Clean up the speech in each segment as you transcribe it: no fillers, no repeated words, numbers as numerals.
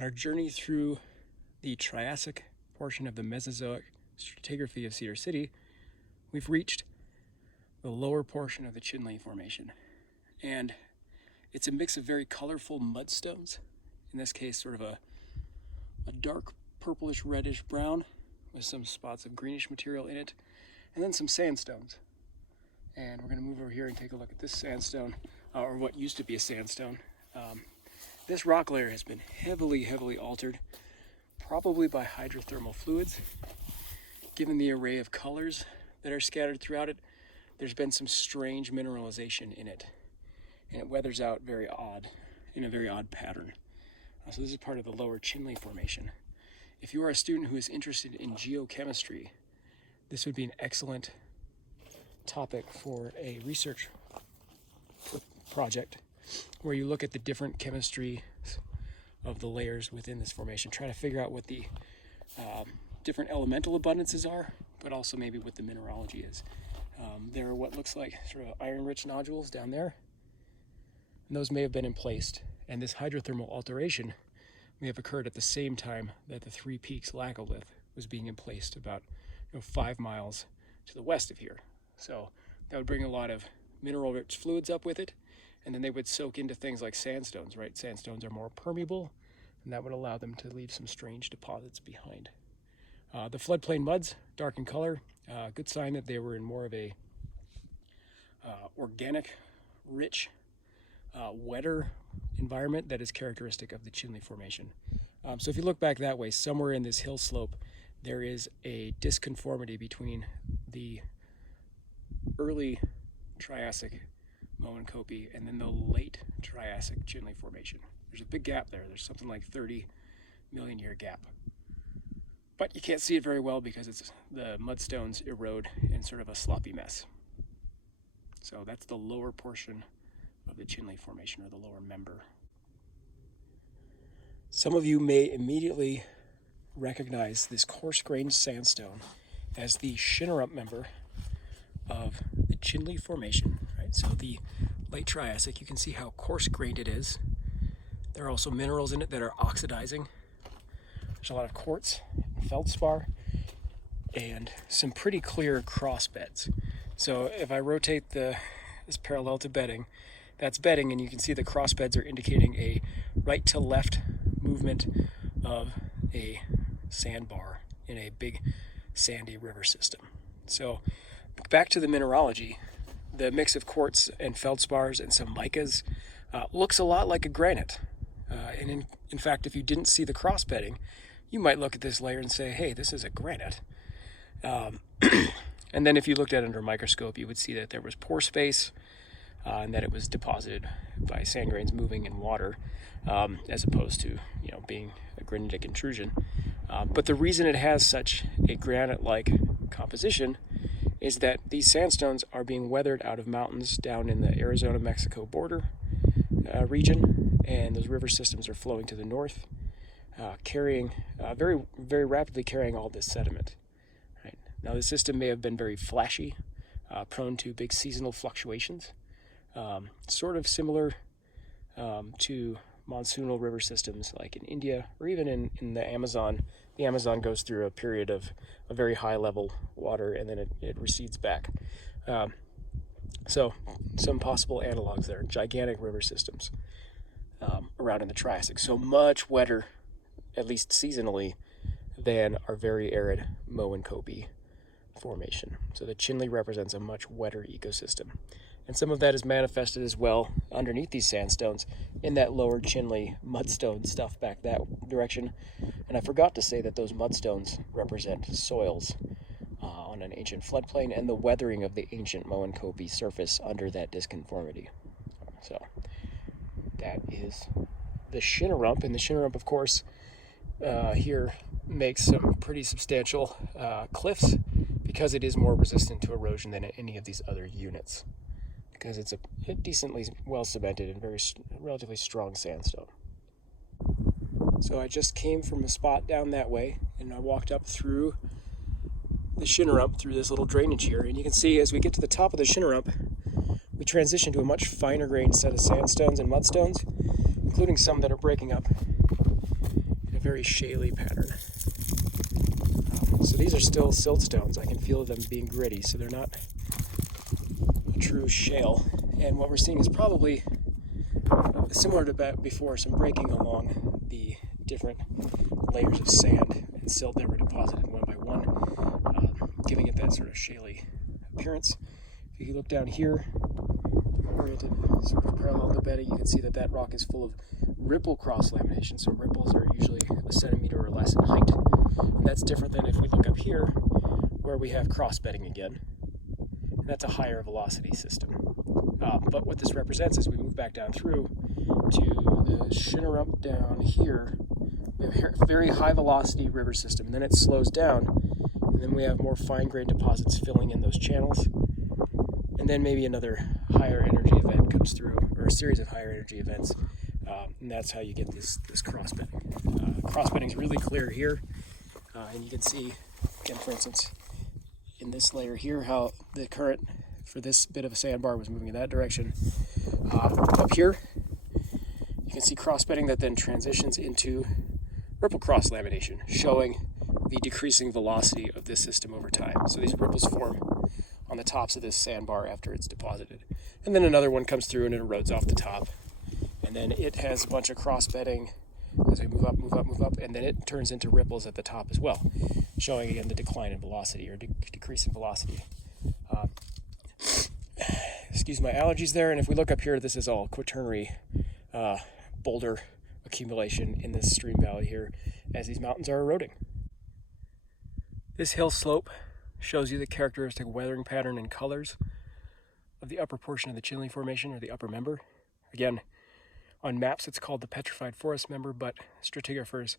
On our journey through the Triassic portion of the Mesozoic stratigraphy of Cedar City, we've reached the lower portion of the Chinle Formation. And it's a mix of very colorful mudstones, in this case sort of a dark purplish reddish brown with some spots of greenish material in it, and then some sandstones. And we're going to move over here and take a look at this sandstone, or what used to be a sandstone. This rock layer has been heavily altered, probably by hydrothermal fluids. Given the array of colors that are scattered throughout it, there's been some strange mineralization in it, and it weathers out in a very odd pattern. So this is part of the lower Chinle Formation. If you are a student who is interested in geochemistry, this would be an excellent topic for a research project where you look at the different chemistry of the layers within this formation, try to figure out what the different elemental abundances are, but also maybe what the mineralogy is. There are what looks like sort of iron-rich nodules down there, and those may have been emplaced, and this hydrothermal alteration may have occurred at the same time that the Three Peaks laccolith was being emplaced about 5 miles to the west of here. So that would bring a lot of mineral-rich fluids up with it, and then they would soak into things like sandstones, right? Sandstones are more permeable, and that would allow them to leave some strange deposits behind. The floodplain muds, dark in color, good sign that they were in more of a organic, rich, wetter environment that is characteristic of the Chinle Formation. So if you look back that way, somewhere in this hill slope, there is a disconformity between the early Triassic Moenkopi and then the late Triassic Chinle Formation. There's a big gap there. There's something like 30 million year gap. But you can't see it very well because the mudstones erode in sort of a sloppy mess. So that's the lower portion of the Chinle Formation, or the lower member. Some of you may immediately recognize this coarse-grained sandstone as the Shinarump member of the Chinle Formation. Right? So the late Triassic, you can see how coarse-grained it is. There are also minerals in it that are oxidizing. There's a lot of quartz and feldspar and some pretty clear cross beds. So if I rotate this parallel to bedding, that's bedding, and you can see the cross beds are indicating a right to left movement of a sandbar in a big sandy river system. So back to the mineralogy, the mix of quartz and feldspars and some micas looks a lot like a granite. And in fact, if you didn't see the cross bedding, you might look at this layer and say, hey, this is a granite. And then if you looked at it under a microscope, you would see that there was pore space, and that it was deposited by sand grains moving in water, as opposed to being a granitic intrusion. But the reason it has such a granite-like composition is that these sandstones are being weathered out of mountains down in the Arizona-Mexico border region, and those river systems are flowing to the north, carrying very rapidly carrying all this sediment. Right? Now the system may have been very flashy, prone to big seasonal fluctuations. Sort of similar to monsoonal river systems like in India, or even in the Amazon. The Amazon goes through a period of a very high level water, and then it recedes back. So some possible analogs there, gigantic river systems around in the Triassic. So much wetter, at least seasonally, than our very arid Moenkopi Formation. So the Chinle represents a much wetter ecosystem. And some of that is manifested as well underneath these sandstones in that lower Chinle mudstone stuff back that direction. And I forgot to say that those mudstones represent soils on an ancient floodplain and the weathering of the ancient Moenkopi surface under that disconformity. So that is the Shinarump. And the Shinarump, of course, here makes some pretty substantial cliffs because it is more resistant to erosion than any of these other units, because it's a decently well cemented and very relatively strong sandstone. So I just came from a spot down that way, and I walked up through the Shinarump through this little drainage here, and you can see as we get to the top of the Shinarump, we transition to a much finer grained set of sandstones and mudstones, including some that are breaking up a very shaly pattern. So these are still siltstones. I can feel them being gritty, so they're not a true shale. And what we're seeing is probably similar to before, some breaking along the different layers of sand and silt that were deposited one by one, giving it that sort of shaly appearance. If you look down here, oriented sort of parallel to the bedding, you can see that that rock is full of ripple cross lamination. So ripples are usually a centimeter or less in height. And that's different than if we look up here, where we have cross bedding again. And that's a higher velocity system. But what this represents is we move back down through to the Shinarump down here. We have a very high velocity river system, and then it slows down, and then we have more fine-grained deposits filling in those channels, and then maybe another higher energy event comes through, or a series of higher energy events, and that's how you get this cross-bedding. Cross-bedding is really clear here, and you can see, again, for instance, in this layer here, how the current for this bit of a sandbar was moving in that direction. Up here, you can see cross-bedding that then transitions into ripple cross lamination, showing the decreasing velocity of this system over time. So these ripples form on the tops of this sandbar after it's deposited. And then another one comes through and it erodes off the top. And then it has a bunch of cross-bedding as we move up, move up, move up, and then it turns into ripples at the top as well, showing again the decline in velocity or decrease in velocity. Excuse my allergies there, and if we look up here, this is all quaternary boulder accumulation in this stream valley here as these mountains are eroding. This hill slope shows you the characteristic weathering pattern and colors of the upper portion of the Chinle Formation, or the upper member. Again, on maps it's called the Petrified Forest Member, but stratigraphers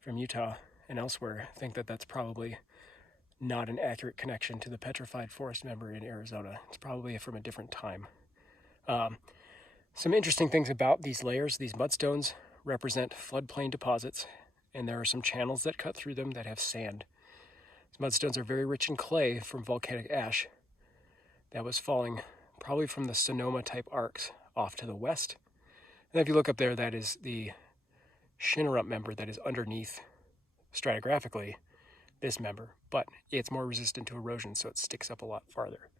from Utah and elsewhere think that that's probably not an accurate connection to the Petrified Forest Member in Arizona. It's probably from a different time. Some interesting things about these layers: these mudstones represent floodplain deposits, and there are some channels that cut through them that have sand. These mudstones are very rich in clay from volcanic ash that was falling probably from the Sonoma-type arcs off to the west. And if you look up there, that is the Shinarump member that is underneath stratigraphically this member, but it's more resistant to erosion, so it sticks up a lot farther.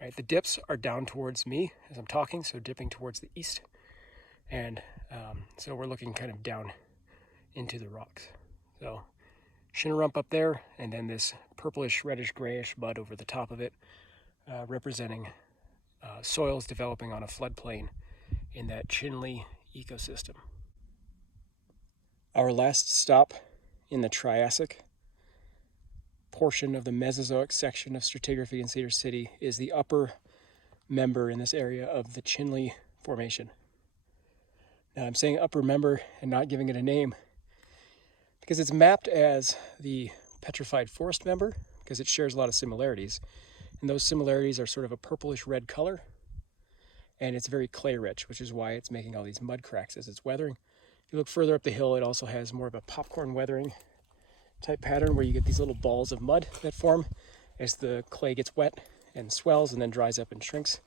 All right, the dips are down towards me as I'm talking, so dipping towards the east, and so we're looking kind of down into the rocks. So Shinarump up there, and then this purplish, reddish, grayish mud over the top of it, representing soils developing on a floodplain in that Chinle ecosystem. Our last stop in the Triassic portion of the Mesozoic section of stratigraphy in Cedar City is the upper member in this area of the Chinle Formation. Now I'm saying upper member and not giving it a name because it's mapped as the Petrified Forest Member because it shares a lot of similarities. And those similarities are sort of a purplish red color, and it's very clay rich, which is why it's making all these mud cracks as it's weathering. If you look further up the hill, it also has more of a popcorn weathering type pattern where you get these little balls of mud that form as the clay gets wet and swells and then dries up and shrinks.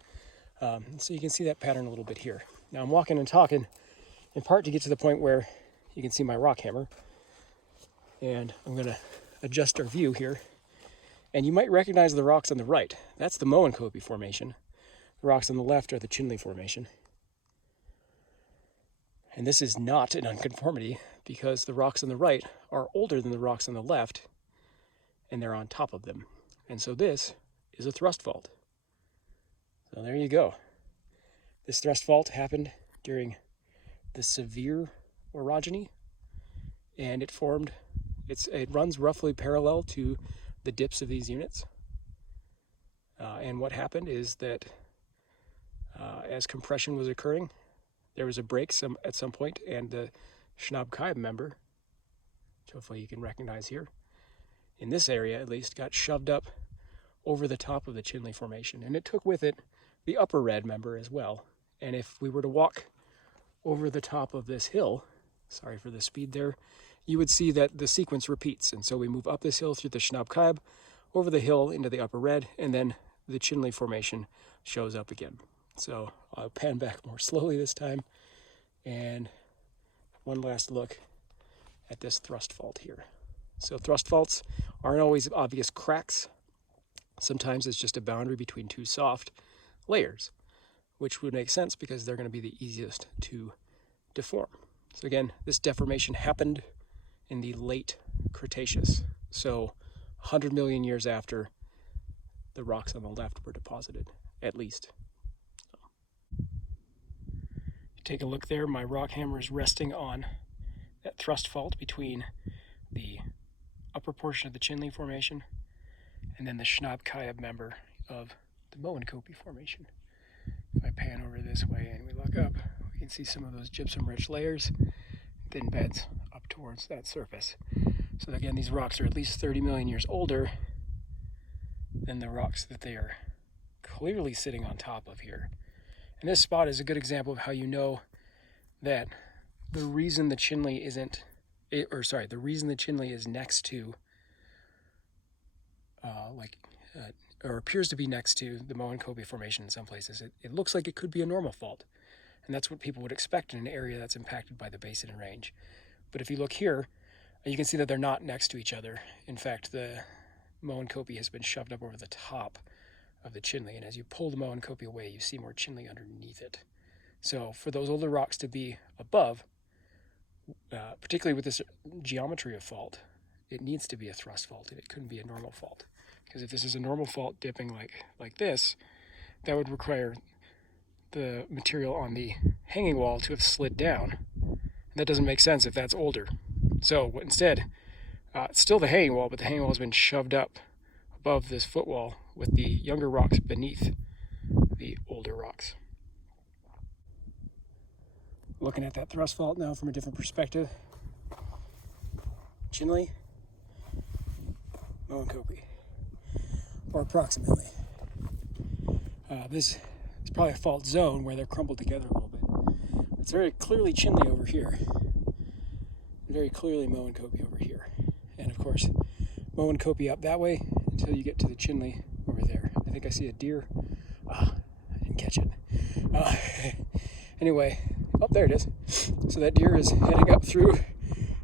So you can see that pattern a little bit here. Now I'm walking and talking in part to get to the point where you can see my rock hammer, and I'm going to adjust our view here. And you might recognize the rocks on the right. That's the Moenkopi Formation. The rocks on the left are the Chinle Formation. And this is not an unconformity because the rocks on the right are older than the rocks on the left, and they're on top of them. And so this is a thrust fault. So there you go. This thrust fault happened during the severe orogeny, and it formed, it runs roughly parallel to the dips of these units. And what happened is that as compression was occurring, there was a break at some point, and the Shinarump member, which hopefully you can recognize here, in this area at least, got shoved up over the top of the Chinle Formation, and it took with it the upper red member as well. And if we were to walk over the top of this hill, sorry for the speed there, you would see that the sequence repeats. And so we move up this hill through the Shinarump, over the hill into the upper red, and then the Chinle Formation shows up again. So I'll pan back more slowly this time, and one last look at this thrust fault here. So thrust faults aren't always obvious cracks. Sometimes it's just a boundary between two soft layers, which would make sense because they're going to be the easiest to deform. So again, this deformation happened in the late Cretaceous, so 100 million years after the rocks on the left were deposited, at least. Take a look there, my rock hammer is resting on that thrust fault between the upper portion of the Chinle Formation and then the Shinarump member of the Moenkopi Formation. If I pan over this way and we look up, we can see some of those gypsum-rich layers, thin beds up towards that surface. So again, these rocks are at least 30 million years older than the rocks that they are clearly sitting on top of here. And this spot is a good example of how you know that the reason the Chinle the reason the Chinle is next to, or appears to be next to the Moenkopi Formation in some places, it looks like it could be a normal fault. And that's what people would expect in an area that's impacted by the basin and range. But if you look here, you can see that they're not next to each other. In fact, the Moenkopi has been shoved up over the top of the Chinle, and as you pull the Moenkopi away, you see more Chinle underneath it. So for those older rocks to be above, particularly with this geometry of fault, it needs to be a thrust fault. It couldn't be a normal fault, because if this is a normal fault dipping like this, that would require the material on the hanging wall to have slid down. And that doesn't make sense if that's older. So instead, it's still the hanging wall, but the hanging wall has been shoved up above this footwall with the younger rocks beneath the older rocks. Looking at that thrust fault now from a different perspective. Chinle, Moenkopi, or approximately. This is probably a fault zone where they're crumbled together a little bit. It's very clearly Chinle over here, very clearly Moenkopi over here, and of course Moenkopi up that way until you get to the Chinle over there. I think I see a deer. I didn't catch it. Anyway, oh, there it is. So that deer is heading up through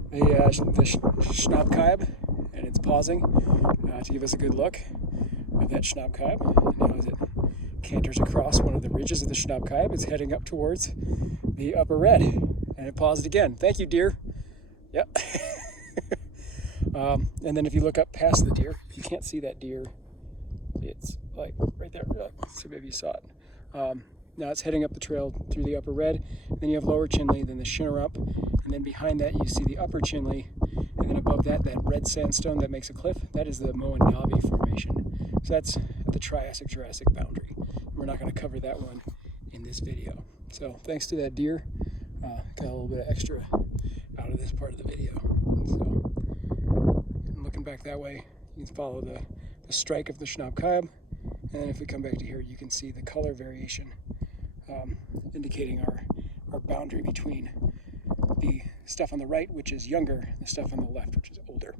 the Shinarump, and it's pausing to give us a good look of that Shinarump. Now as it canters across one of the ridges of the Shinarump, it's heading up towards the upper red, and it paused again. Thank you, deer. Yep. And then if you look up past the deer, if you can't see that deer, it's like right there. So maybe you saw it. Now it's heading up the trail through the upper red. Then you have lower Chinle, then the Shinarump, and then behind that you see the upper Chinle, and then above that, that red sandstone that makes a cliff, that is the Moenkopi Formation. So that's at the Triassic-Jurassic boundary. We're not going to cover that one in this video. So thanks to that deer, got a little bit of extra out of this part of the video. So looking back that way, you can follow the strike of the Shinarump, and then if we come back to here, you can see the color variation, indicating our boundary between the stuff on the right, which is younger, and the stuff on the left, which is older.